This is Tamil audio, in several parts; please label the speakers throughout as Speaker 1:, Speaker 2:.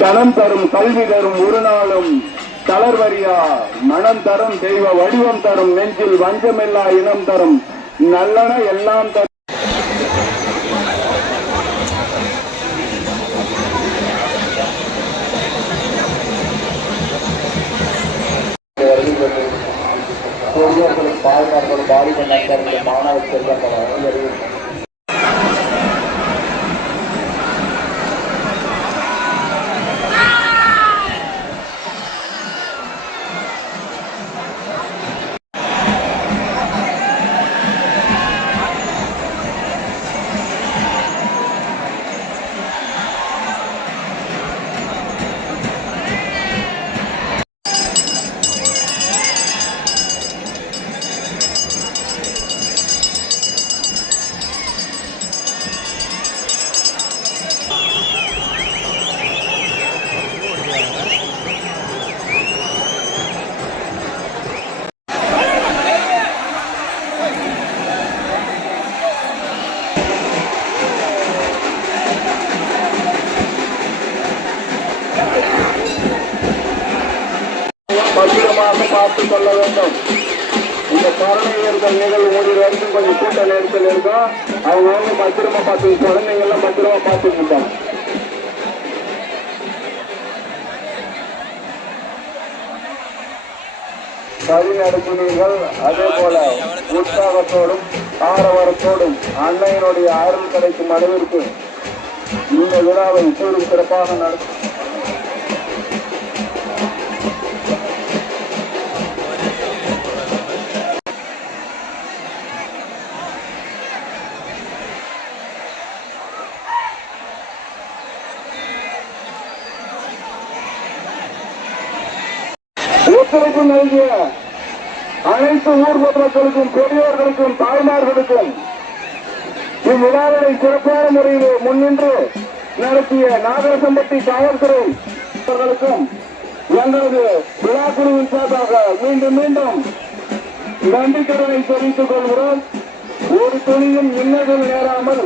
Speaker 1: தனம் தரும் கல்வி தரும் ஒரு நாளும் தளர்வரியா மனம் தரும் தெய்வ வடிவம் தரும் நெஞ்சில் வஞ்சமில்லா இனம் தரும் நல்லன எல்லாம் தரும்.
Speaker 2: பொதுமக்களும் பாதுகாப்புகளும் பாதிப்பு நண்பர்களுடைய மாணவ
Speaker 1: பத்திரமாக பார்த்துக் கொள்ள வேண்டும். இந்த கொரோனாவியர்கள் நிகழ்வு முடிவு வரைக்கும் கொஞ்சம் கூட்ட நெரிசல் இருக்கும் அவங்க வந்து பத்திரமா பார்த்து குழந்தைங்கள்லாம் பத்திரமா பார்த்துட்டு இருப்பாங்க வழி நடத்தினீர்கள் அதே போல உற்சாகத்தோடும் ஆரவாரத்தோடும் அன்னையினுடைய அருள் கிடைக்கும் அளவிற்கு இந்த விழாவை சீரும் சிறப்பாக நடத்தும் ஒத்துழைப்பு நல்கிய அனைத்து ஊர் மக்களுக்கும் பெரியோர்களுக்கும் தாய்மார்களுக்கும் இவ்விழாவினை சிறப்பான முறையிலே முன்னின்று நடத்திய நாகரசம்பட்டி காவல்துறை அவர்களுக்கும் எங்களது விழா குழுவின் சார்பாக மீண்டும் மீண்டும் நன்றிக்கடனை தெரிவித்துக் கொள்கிறோம். ஒரு துணியும் இன்னர்கள் நேராமல்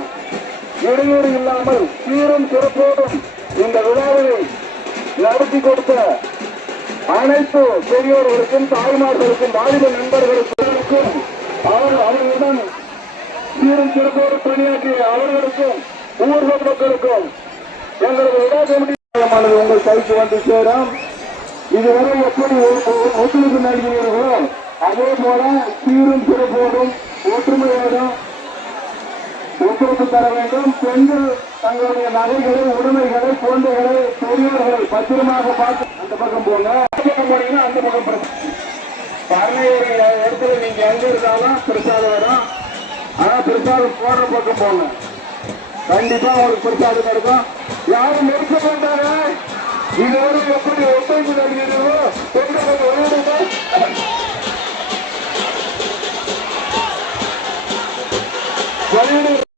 Speaker 1: இடையூறு இல்லாமல் சீரும் சிறப்போடும் இந்த விழாவினை நடத்தி கொடுத்த அனைத்து பெரியோர்களுக்கும் தாய்மார்களுக்கும் வாலிப நண்பர்களுக்கும் அவர் அவர்களுடன் சீரும் சிறப்போடு பணியாற்றிய அவர்களுக்கும் ஊர் மக்களுக்கும் எங்களது விழா உங்கள் கைக்கு வந்து சேரும். இதுவரை எப்படி ஒரு ஒத்துழைப்பு நல்கிறீர்களோ அதே போல சீரும் சிறப்போடும் ஒற்றுமையோடும் ஒத்துழைப்பு தர வேண்டும். பெண்கள் தங்களுடைய நகைகளை உடைமைகளை குழந்தைகளை பெரியவர்கள் பத்திரமாக பார்த்து அந்த பக்கம் போங்க. அந்த பக்கம் போனீங்கன்னா அந்த பக்கம் பிரச்சனை. பண்ணையோட இடத்துல நீங்க எங்க இருந்தாலும் பிரசாதம் வரும். ஆனா பிரசாதம் போடுற பக்கம் போங்க. கண்டிப்பா உங்களுக்கு பிரசாதம் கிடைக்கும். யாரும் நெருக்க மாட்டாங்க. இதோட எப்படி ஒத்துழைப்பு நல்கிறீர்களோ பெண்கள் வெளியிடுங்க வெளியிடு